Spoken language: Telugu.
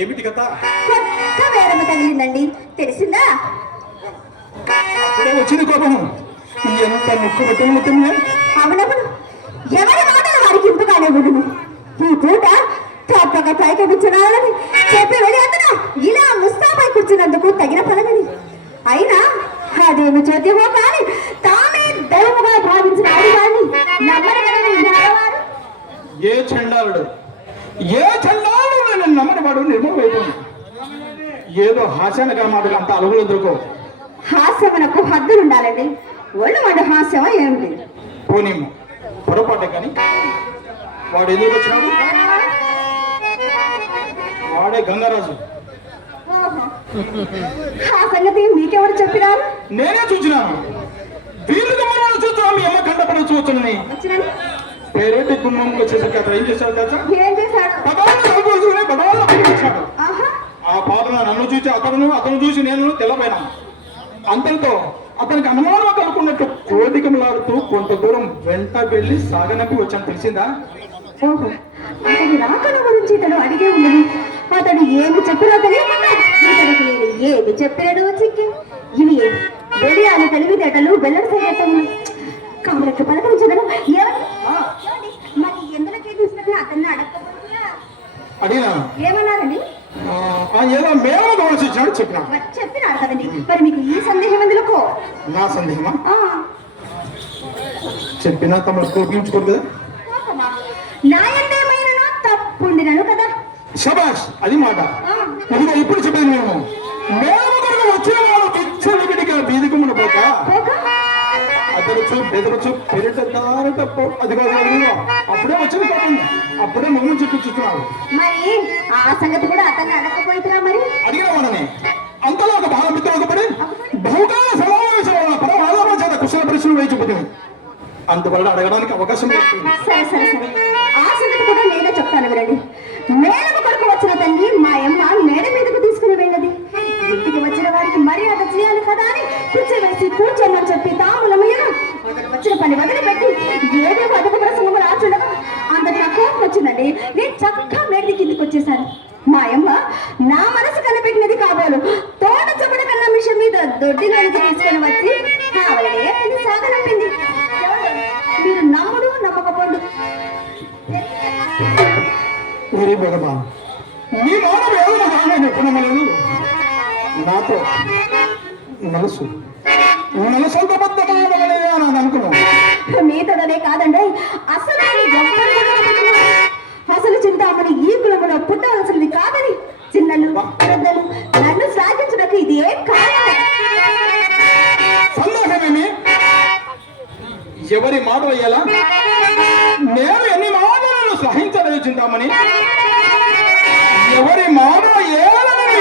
ఏమిటి కదా కొత్త వేరమ తగిలిందండి, తెలిసిందా? అప్పుడే వచ్చింది కోపం. ఎంత ముక్కు పెట్టిన ముఖ్యమే. అవునవును, ఎవరి మాటలు వారికి ఇంపుగానే ఉండును. ఈ పూట తప్పక పైకించాలని చెప్పి వెళ్ళి అతను ఇలా ముస్తాపై కూర్చున్నందుకు తగిన ఫలమిది. అయినా అదేమి చోద్యమో కానీ తామే దైవముగా భావించిన ఆడివాడిని నమ్మరు. ఏ చండాలుడు నేను నమ్మని వాడు నిర్మూలమైపోయింది. ఏదో హాస్యానకర మాటలు అంత అలుగులు ఎదుర్కో. హాస్యమునకు హద్దులుండాలండి. ఒళ్ళు వాడు హాస్యమా ఏమిటి? పోనీము పొరపాటే కానీ వాడు ఎందుకు వచ్చినాడు? వాడే గంగరాజు. ఆ సంగతి మీకెవరు చెప్పినారు? నేనే చూసినాను. వీళ్ళకి మనం చూస్తున్నాం. మీ అమ్మ కంటపడి చూస్తున్నాయి. పేరేటి గుమ్మంకి వచ్చేసరికి అతను ఏం చేశాడు కదా? ఏం చేశాడు? వచ్చాడు. ఆ పాపన నన్ను చూసి అతను చూసి నేను తెల్లపోయినా. అంతటితో అతనికి అనుమానం కలుకున్నట్టు కోదికములాడుతూ కొంత దూరం వెంట వెళ్ళి సాగనంపి వచ్చాను. తెలిసిందా? ఓహో, అతని రాకల గురించి ఇతను అడిగే ఉన్నది. అతడు ఏమి చెప్పినా తెలియకుండా ఇతనికి నేను ఏమి చెప్పాడు చిక్కి. ఇవి వెడియాలు తెలివితేటలు బెల్లడి సైతం కామరెట్లు పలకరించగలను. మరి ఎందులోకి తీసుకుని అతన్ని అడిగినా ఏమన్నారండి? ఏదో మేము కావాల్సి ఇచ్చినాడు చెప్పినా. చెప్పినారు కదండి, మరి మీకు ఈ సందేహం ఎందుకు? నా సందేహమా? చెప్పినా తమ కోపించుకోరు కదా. నాయందేమైనా తప్పుండినను కదా. శబాష్, అది మాట. ఇదిగో ఇప్పుడు చెప్పేది మేము వచ్చిన వాళ్ళు పిచ్చలు విడిగా బీదికమున పోక అదరచు బెదరచు పెరిటారట. అది కాదు, అప్పుడే వచ్చిన కోపం. అప్పుడే మమ్మల్ని చూపించుతున్నావు. మరి ఆ సంగతి కూడా అతన్ని అడగకపోయినా మరి అడిగిన వాళ్ళని అంతలో ఒక బాల మిత్రులకు పడి బహుకాల సమావేశం వల్ల పరమాత్మ చేత కుశల పరిశ్రమ వేయి చూపుతుంది. అందువల్ల అడగడానికి అవకాశం వస్తుంది. సరే సరే సరే, ఆ సంగతి కూడా నేనే చెప్తాను వినండి. మేడకు కొడుకు వచ్చిన తల్లి మా అమ్మ మేడ మీదకు తీసుకుని వెళ్ళది. ఇంటికి వచ్చిన వారికి మర్యాద చేయాలి కదా అని కూర్చోవేసి కూర్చోమని చెప్పి తాములమయ్యను వచ్చిన పని వదిలిపెట్టి ఏదో పదక ప్రసంగం రాచుండగా అంతటి నా కోపం వచ్చిందండి. నేను చక్కగా మేడ కిందికి వచ్చేసాను. మా అమ్మ నా మనసు కనిపెట్టినది కాబోలు తోట చెమట కన్నా మిషన్ మీద దొడ్డిలోనికి తీసుకొని వచ్చి కావాలనే సాగనంపింది. మీరు నమ్ముడు నమ్మకపోండు. మీ మానవ ఏదో బాగా ఎప్పుడమ్మలేదు. నాతో మనసు మనసంత బద్దమాడగలేదే అని అనుకున్నాను. మీతోనే కాదండి, అసలు చింతామణి ఈ కులములో పుట్టవలసింది కాదని చిన్నలు పెద్దలు నన్ను సాగించడానికి ఇది ఏం కారణం? సందేహమేమి? ఎవరి మాట అయ్యేలా నేను ఎన్ని మాటలను సహించలేదు చింతామణి. ఎవరి మాట ఏలని